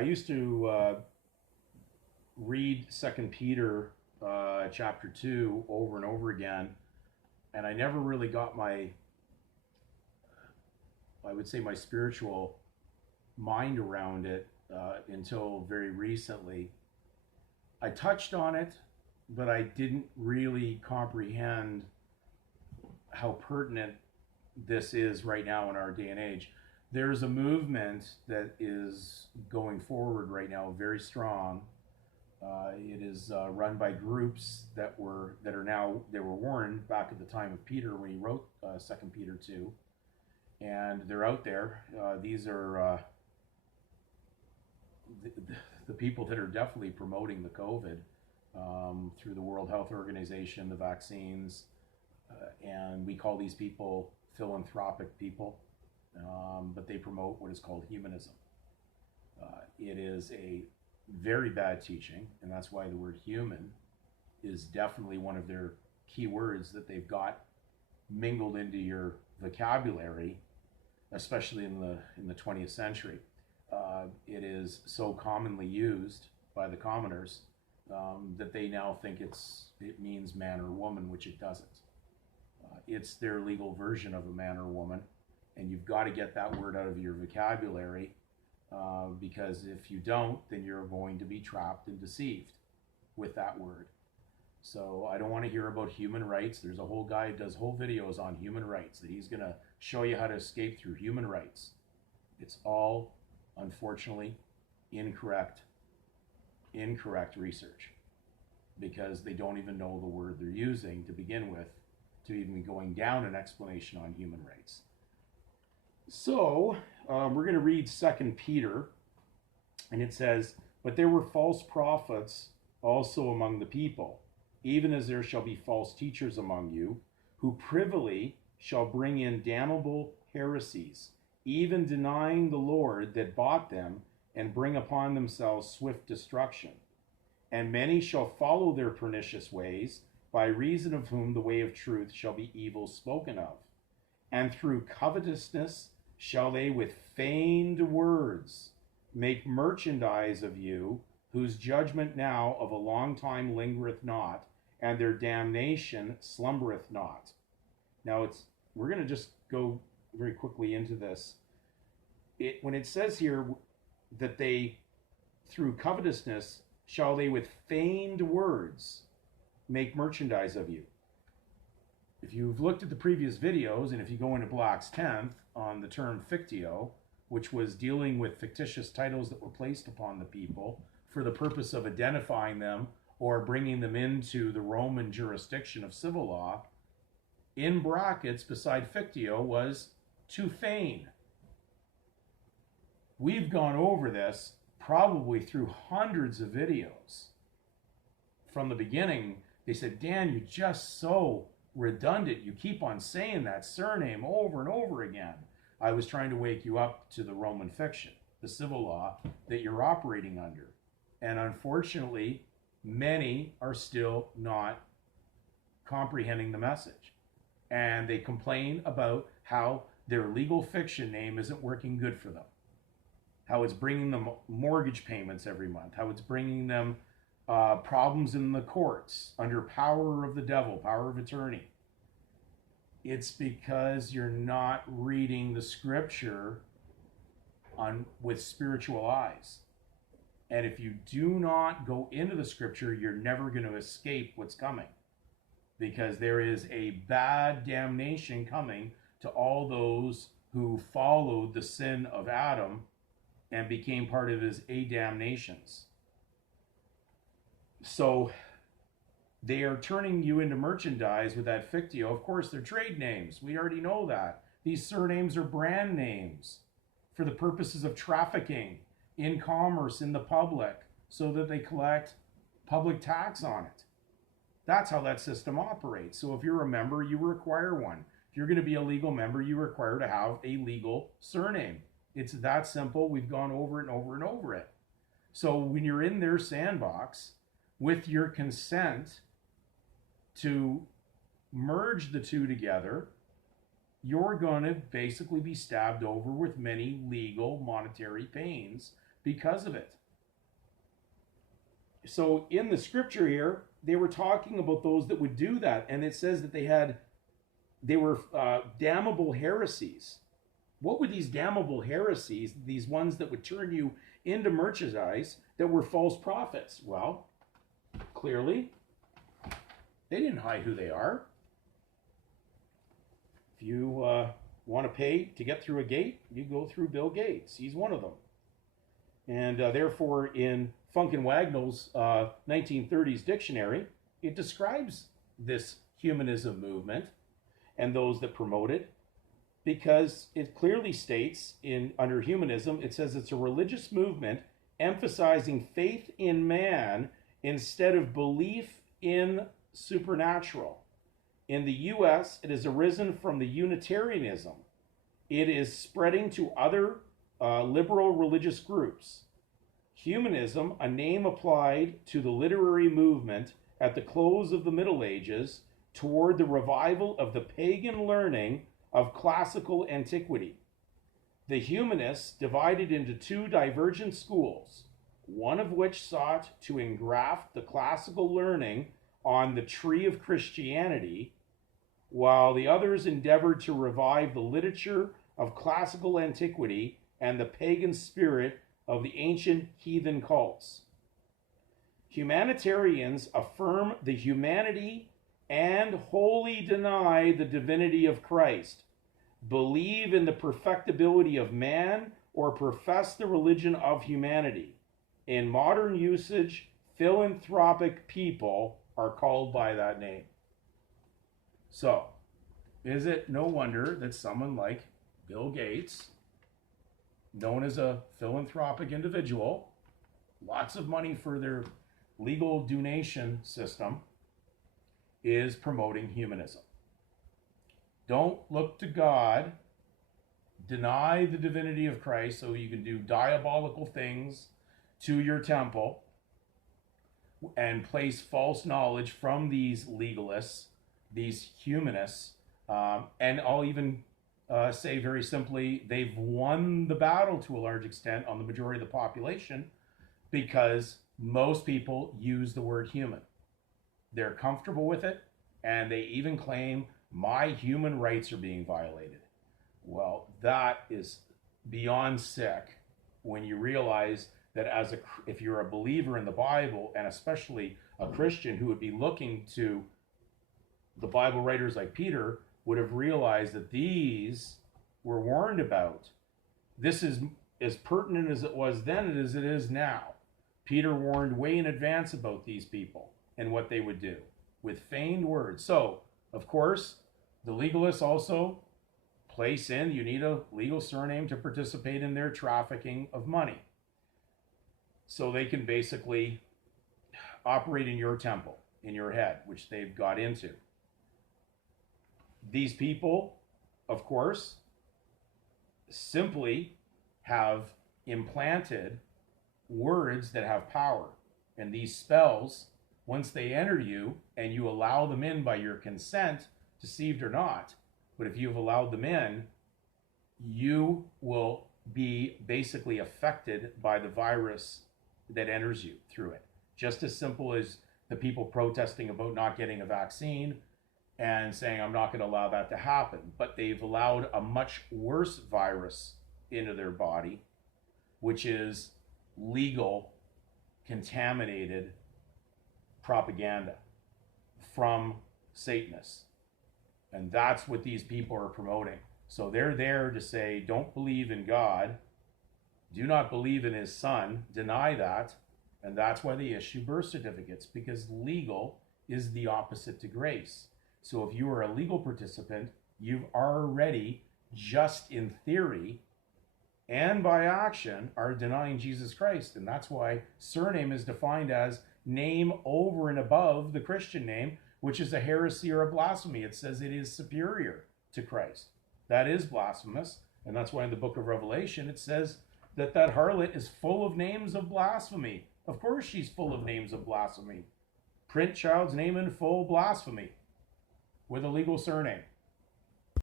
I used to read Second Peter chapter 2 over and over again, and I never really got I would say, my spiritual mind around it until very recently. I touched on it, but I didn't really comprehend how pertinent this is right now in our day and age. There's a movement that is going forward right now, very strong. It is run by groups that are now, they were warned back at the time of Peter when he wrote Second Peter 2, and they're out there. These are the people that are definitely promoting the COVID through the World Health Organization, the vaccines, and we call these people philanthropic people, but they promote what is called humanism. It is a very bad teaching, and that's why the word human is definitely one of their key words that they've got mingled into your vocabulary, especially in the 20th century. It is so commonly used by the commoners that they now think it means man or woman, which it doesn't. It's their legal version of a man or woman, and you've got to get that word out of your vocabulary, because if you don't, then you're going to be trapped and deceived with that word. So I don't want to hear about human rights. There's a whole guy who does whole videos on human rights that he's going to show you how to escape through human rights. It's all, unfortunately, incorrect research, because they don't even know the word they're using to begin with, to even be going down an explanation on human rights. So we're going to read Second Peter, and it says, "But there were false prophets also among the people, even as there shall be false teachers among you, who privily shall bring in damnable heresies, even denying the Lord that bought them, and bring upon themselves swift destruction. And many shall follow their pernicious ways, by reason of whom the way of truth shall be evil spoken of. And through covetousness shall they with feigned words make merchandise of you, whose judgment now of a long time lingereth not, and their damnation slumbereth not." Now we're going to just go very quickly into this. When it says here that they, through covetousness, shall they with feigned words make merchandise of you. If you've looked at the previous videos, and if you go into Black's 10th on the term fictio, which was dealing with fictitious titles that were placed upon the people for the purpose of identifying them or bringing them into the Roman jurisdiction of civil law, in brackets beside fictio was to feign. We've gone over this probably through hundreds of videos. From the beginning, they said, "Dan, you're just so redundant. You keep on saying that surname over and over again." I was trying to wake you up to the Roman fiction, the civil law that you're operating under. And unfortunately, many are still not comprehending the message. And they complain about how their legal fiction name isn't working good for them, how it's bringing them mortgage payments every month, how it's bringing them problems in the courts under power of the devil, power of attorney. It's because you're not reading the scripture with spiritual eyes. And if you do not go into the scripture, you're never going to escape what's coming, because there is a bad damnation coming to all those who followed the sin of Adam and became part of his damnations. So they are turning you into merchandise with that fictio. Of course, they're trade names. We already know that. These surnames are brand names for the purposes of trafficking in commerce in the public, so that they collect public tax on it. That's how that system operates. So if you're a member, you require one. If you're going to be a legal member, you require to have a legal surname. It's that simple. We've gone over it and over and over it. So when you're in their sandbox, with your consent to merge the two together, you're going to basically be stabbed over with many legal monetary pains because of it. So in the scripture here, they were talking about those that would do that, and it says that they were damnable heresies. What were these damnable heresies, these ones that would turn you into merchandise, that were false prophets? Well, clearly, they didn't hide who they are. If you want to pay to get through a gate, you go through Bill Gates. He's one of them. And therefore, in Funk and Wagnall's 1930s dictionary, it describes this humanism movement and those that promote it, because it clearly states under humanism, it says it's a religious movement emphasizing faith in man instead of belief in supernatural. In the U.S., it has arisen from the Unitarianism. It is spreading to other liberal religious groups. Humanism, a name applied to the literary movement at the close of the Middle Ages toward the revival of the pagan learning of classical antiquity. The humanists divided into two divergent schools, one of which sought to engraft the classical learning on the tree of Christianity, while the others endeavored to revive the literature of classical antiquity and the pagan spirit of the ancient heathen cults. Humanitarians affirm the humanity and wholly deny the divinity of Christ, believe in the perfectibility of man, or profess the religion of humanity. In modern usage, philanthropic people are called by that name. So, is it no wonder that someone like Bill Gates, known as a philanthropic individual, lots of money for their legal donation system, is promoting humanism? Don't look to God, deny the divinity of Christ so you can do diabolical things to your temple, and place false knowledge from these legalists, these humanists, and I'll even say very simply, they've won the battle to a large extent on the majority of the population, because most people use the word human. They're comfortable with it, and they even claim my human rights are being violated. Well, that is beyond sick when you realize that if you're a believer in the Bible, and especially a Christian who would be looking to the Bible writers like Peter, would have realized that these were warned about. This is as pertinent as it was then as it is now. Peter warned way in advance about these people and what they would do with feigned words. So, of course, the legalists also place in, you need a legal surname to participate in their trafficking of money. So they can basically operate in your temple, in your head, which they've got into. These people, of course, simply have implanted words that have power. And these spells, once they enter you and you allow them in by your consent, deceived or not, but if you've allowed them in, you will be basically affected by the virus that enters you through it. Just as simple as the people protesting about not getting a vaccine and saying, I'm not going to allow that to happen. But they've allowed a much worse virus into their body, which is legal, contaminated propaganda from Satanists. And that's what these people are promoting. So they're there to say, don't believe in God, do not believe in his son, deny that, and that's why they issue birth certificates, because legal is the opposite to grace. So if you are a legal participant, you've already, just in theory and by action, are denying Jesus Christ. And that's why surname is defined as name over and above the Christian name, which is a heresy or a blasphemy. It says it is superior to Christ. That is blasphemous. And that's why in the book of Revelation, it says that harlot is full of names of blasphemy. Of course she's full of names of blasphemy. Print child's name in full, blasphemy, with a legal surname.